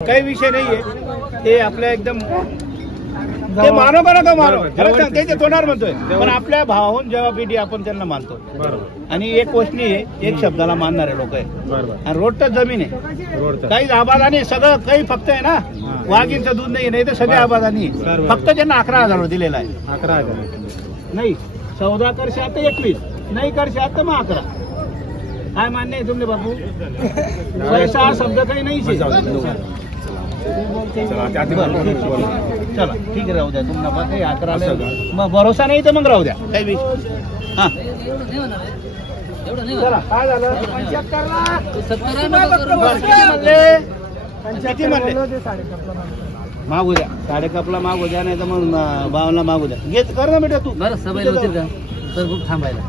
काही विषय नाहीये ते आपल्या एकदम ते मानो का नका मानो त्याच्या तोंडावर म्हणतोय पण आपल्या भावाहून जेव्हा पिढी आपण त्यांना मानतो आणि एक गोष्टी आहे एक शब्दाला मानणारे लोक आहे आणि रोडच जमीन आहे काही आबादानी सगळं काही फक्त आहे ना वाघींचं दूध नाही तर सगळे आबादानी फक्त त्यांना 11,000 दिलेला आहे 11,000 नाही 14 करशे आता 21 नाही करशे आता मग 11 काय मान्य आहे तुमने बापू पैसा हा शब्द काही नाही चला ठीक आहे राहू द्या तुम्हाला काही 11 मग भरोसा नाही तर मग राहू द्या काही विषय हा चला काय झालं 75 किती म्हणले मागू द्या 5.5 मागू द्या नाही तर मग 52 मागू द्या घेत कर ना बेटा तू बरं सबाईल होतील का तर खूप थांबायला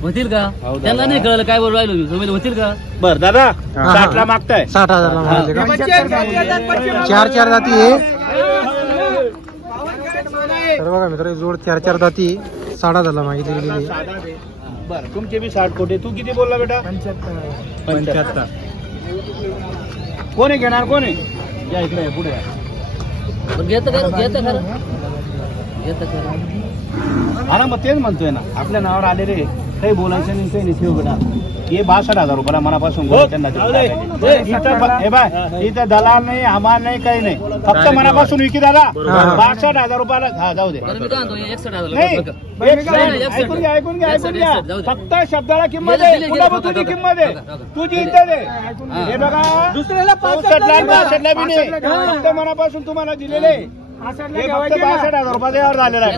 होतील का त्यांना नाही कळलं काय बोल राहिलो सबाईल होतील का बर दादा 60 ला मागताय 60,000 मागितले का 4 जाती आहे तर बघा मित्र जोड 4 जाती 60,000 मागितली बर तुमचे बी 60 कोटी तू किती बोलला बेटा 75 कोणी घेणार कोणी या इकडे पुढे घेत खरं हा ना मग तेच म्हणतोय ना आपल्या नावावर आलेले काही बोलायचं नाही काही नाही ठेव बेटा हे 62,000 रुपयाला मनापासून त्यांना हे बाय इथं दलाल नाही हमाल नाही काही नाही फक्त मनापासून विकी दादा 62,000 रुपयाला हा जाऊ दे नाही ऐकून घ्या फक्त शब्दाला किंमत आहे तुला तुझी किंमत आहे तुझी इज्जत आहे हे बघा दुसऱ्याला 65 ला बी नाही फक्त मनापासून तुम्हाला दिलेले 62,000 रुपयावर झालेला आहे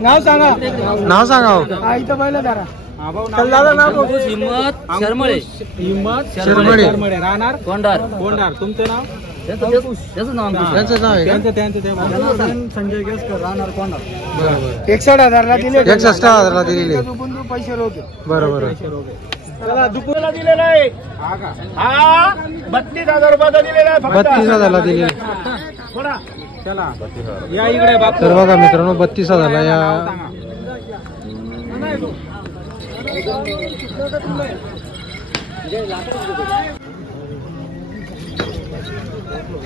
नाव सांगा इथं पहिलं जरा हिम्मत शर्मळे राहणार कोंडार तुमचं नाव त्याचं नाव आहे संजय गेसकर राहणार कोंडार 61,000 ला दिले 61,000 दिलेले पैसे होते बरोबर दुकानाला दिलेला आहे हा 32,000 रुपयाचा दिलेला आहे 32,000 दिलेले थोडा चला या इकडे तर बघा मित्रांनो 32,000 या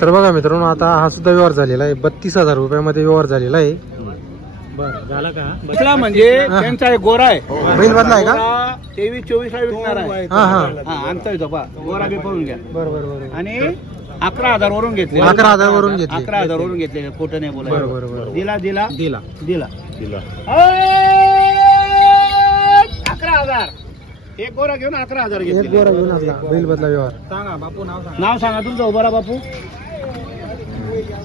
तर बघा मित्रांनो आता हा सुद्धा व्यवहार झालेला आहे 32,000 रुपयामध्ये व्यवहार झालेला आहे झाला का म्हणजे त्यांचा एक गोरा आहे बैल बदला आहे का 23-24 ला विकणार आहे हा आणता येतो पा गोरा बी पाहून घ्या बरोबर आणि 11,000 वरून घेतले 11,000 वरून घेतले 11,000 वरून घेतले खोटं नाही बोलायचं बरोबर दिला 11,000 एक गोरा घेऊन 11,000 एक घेतले गोरा घेऊन आपला बैल बदला व्यवहार सांगा बापू नाव सांगा तुमचं उभा राहा बापू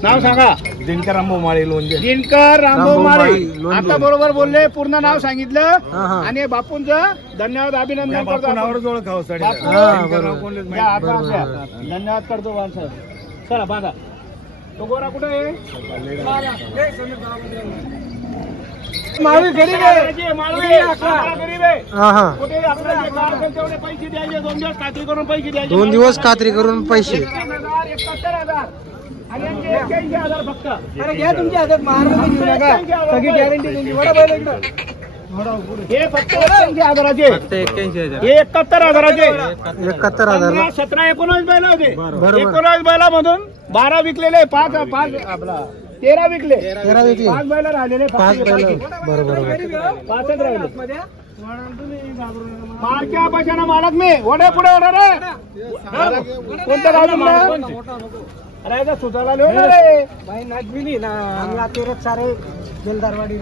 नाव सांगा दिनकर रामभाऊ माळे लोणचे दिनकर रामभाऊ माळे आता बरोबर बोलले पूर्ण नाव सांगितलं आणि बापूंचं धन्यवाद अभिनंदन करतो धन्यवाद करतो वारसाहेब चला बघा तो गोरा कुठे आहे माळवी गरीब आहे माळवी गरीब आहे कुठे आपल्याला पैसे द्यायचे 2 दिवस खात्री करून पैसे द्यायचे 2 दिवस खात्री करून पैसे 71,000 आणि 81,000 फक्त अरे घ्या तुमच्या हातात महाराज घेऊ नका सगळी गॅरंटी तुमची वडा बैल इकडं हे फक्त 81,000 हे 71,000 71,000 17-19 बैल होते 19 बैलामधून 12 विकलेले 5 आपला 13 विकले 5 बैल राहिलेले 5 बैल बरोबर 5च राहिले मारक्या पैशाना मालक मी ओढे पुढे ओढा रे कोणतं गाव तुमचं रायचा सुताला लिहून रे भाई नाचबिली ना आम्ही तेरच सारे बेलदारवाडी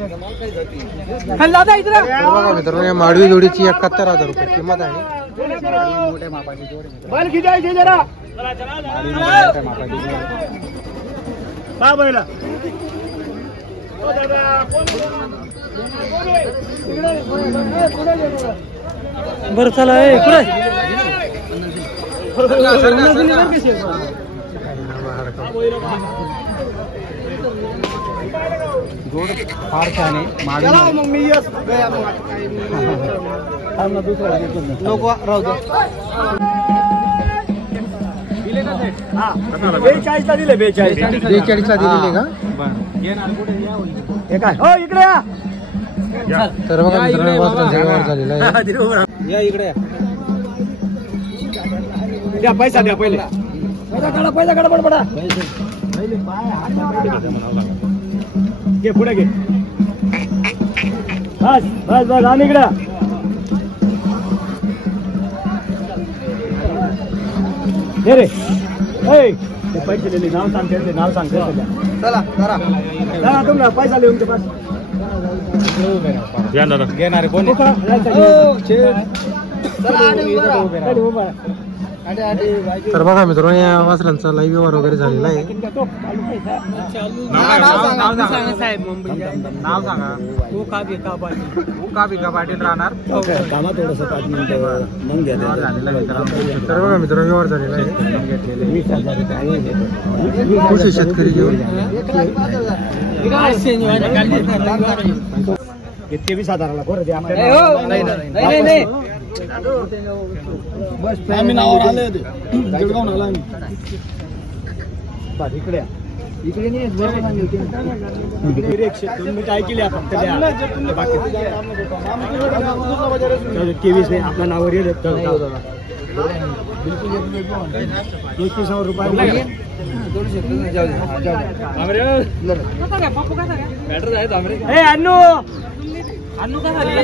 दादा इकडे बघा मित्रांनो या माडवी जोडीची 71,000 रुपये किंमत आहे बैल खिचायचे जरा का बैला बरं चला जोड फार छान आहे मग मी दुसरा नको राहू दे हा 42 ला दिले 42 42 ला दिलेले का? हे काय हो इकडे या तर बघा मित्रांनो वासरांचा व्यवहार झालेला आहे. या इकडे द्या पैसा द्या पहिले पैसा काढा पडा घे पुढे घे बस बस बस आणि इकडे हे रे ए ते पैसे दिले नाव सांगते ते नाव सांगते चला चला तुम्हाला पैसा लिहून ते बस घेणारे कोण तर बघा मित्रांनो या वासरांचा लाईव्ह व्यवहार वगैरे झालेला आहे. नाव सांगा पाटील राहणार कामा थोडस 5 मिनिटं मग घ्या तर बघा मित्रांनो व्यवहार झालेला आहे. कृषी शेतकरी घेऊन इतके 20,000ला कोण बस आम्ही नावावर आले होते जळगावून आला आम्ही बस इकडे इकडे नाही तुम्ही काय केले आपण 23 नाही आपल्या नावावर येत 21,000 रुपये अन्नू काय झाले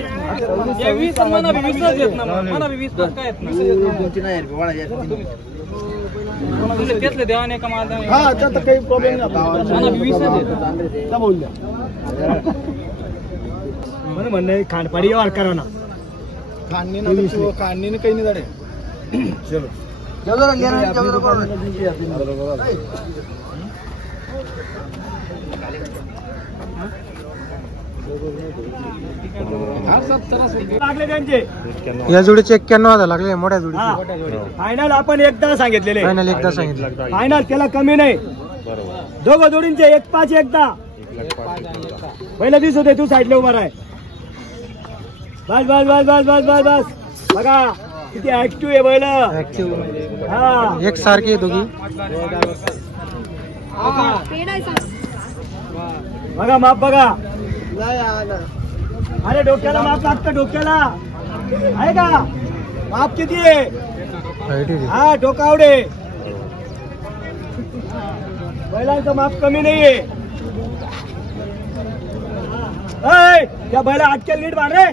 20 मला 20 येत ना मला 20 काय येत ना घेतले देवाने का माझा हा आता काही प्रॉब्लेम नाही मला 20 येत बोलल्या मला म्हणणं खांडपाडी व्यवहार करा ना खांडणी काही नाही झाले चलो लागले त्यांचे या जोडीचे 91,000 लागले मोठ्या जोडीचे. फायनल आपण एकदा सांगितलेले फायनल एकदा सांगितलं. फायनल त्याला कमी नाही दोघं जोडींचे 1-5 एकदा पहिला दिवस होते तू साईडला उभा आहे बस बस बस बस बस बस बस बघा किती ऍक्टिव्ह आहे बैल हा एक सारखे दोघी. बघा माप बघा अरे डोक्याला माप लागतं डोक्याला आहे का माप किती आहे हा डोकावडे बैलांचं माप कमी नाहीये त्या बैला आजकाल नीट मार रे